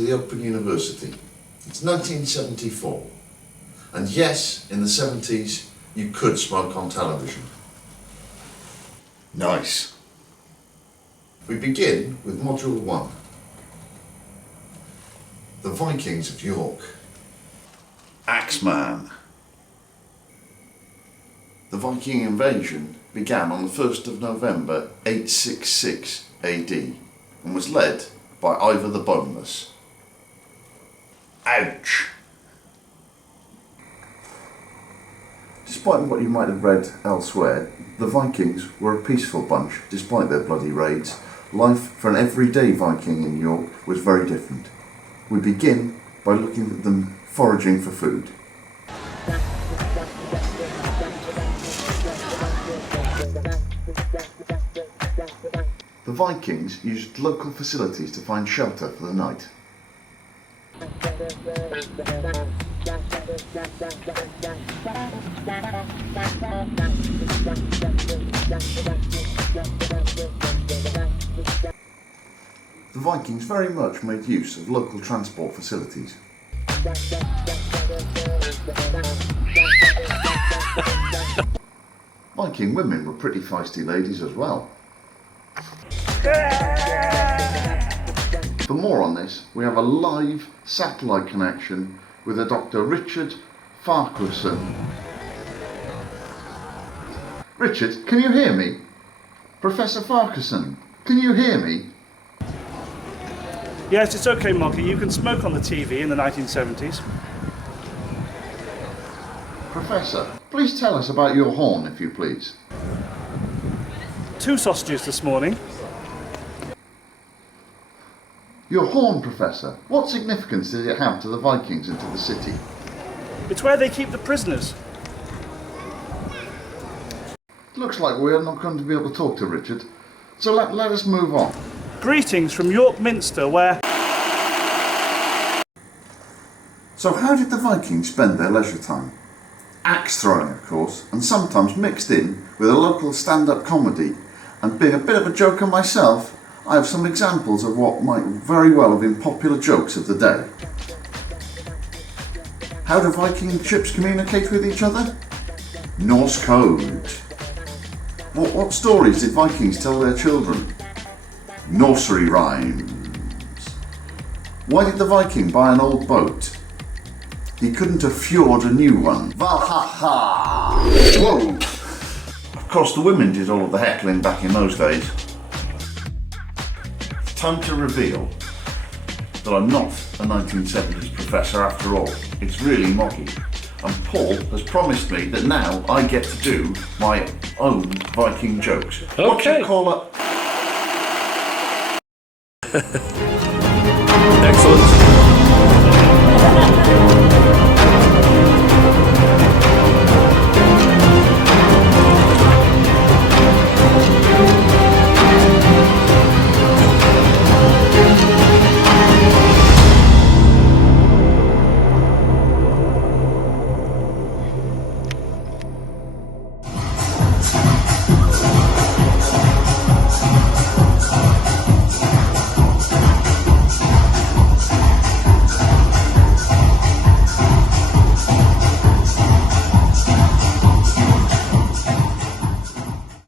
to the Open University. It's 1974. And yes, in the 70s, you could smoke on television. Nice. We begin with Module 1. The Vikings of York. Axeman. The Viking invasion began on the 1st of November 866 AD and was led by Ivor the Boneless. Ouch! Despite what you might have read elsewhere, the Vikings were a peaceful bunch despite their bloody raids. Life for an everyday Viking in York was very different. We begin by looking at them foraging for food. The Vikings used local facilities to find shelter for the night. The Vikings very much made use of local transport facilities. Viking women were pretty feisty ladies as well. For more on this, we have a live satellite connection with a Dr. Richard Farquharson. Richard, can you hear me? Professor Farquharson, can you hear me? Yes, it's okay, Marky. You can smoke on the TV in the 1970s. Professor, please tell us about your horn, if you please. 2 sausages this morning. Your horn, Professor, what significance did it have to the Vikings and to the city? It's where they keep the prisoners. Looks like we're not going to be able to talk to Richard, so let us move on. Greetings from York Minster, where... So how did the Vikings spend their leisure time? Axe throwing, of course, and sometimes mixed in with a local stand-up comedy. And being a bit of a joker myself, I have some examples of what might very well have been popular jokes of the day. How do Viking ships communicate with each other? Norse code. What stories did Vikings tell their children? Nursery rhymes. Why did the Viking buy an old boat? He couldn't have fjord a new one. Valhalla! Whoa! Of course, the women did all of the heckling back in those days. Time to reveal that I'm not a 1970s professor after all. It's really moggy. And Paul has promised me that now I get to do my own Viking jokes. Okay. What do you call it? Excellent.